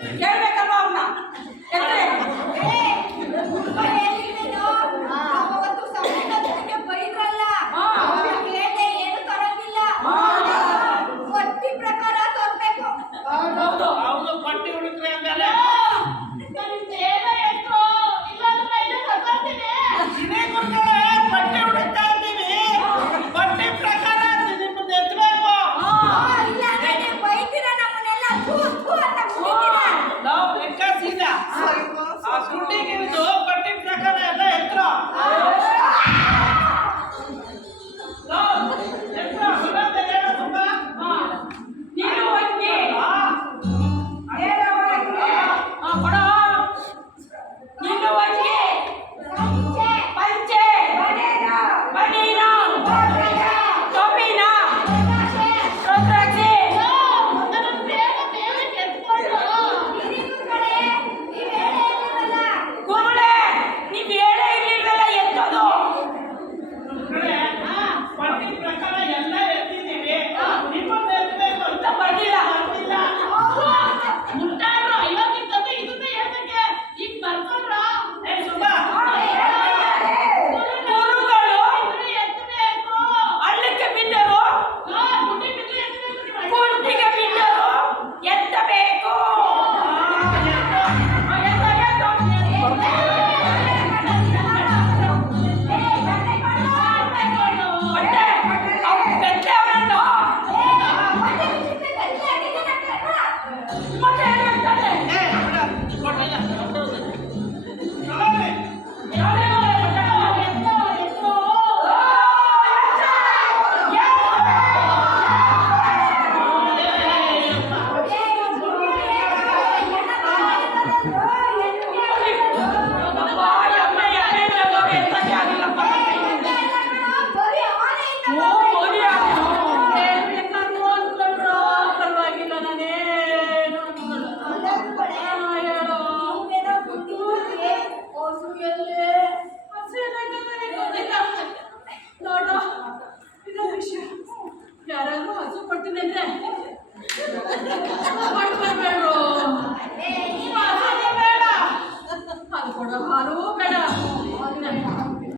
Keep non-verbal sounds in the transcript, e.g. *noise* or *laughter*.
Get Thank *laughs* you. 对不对？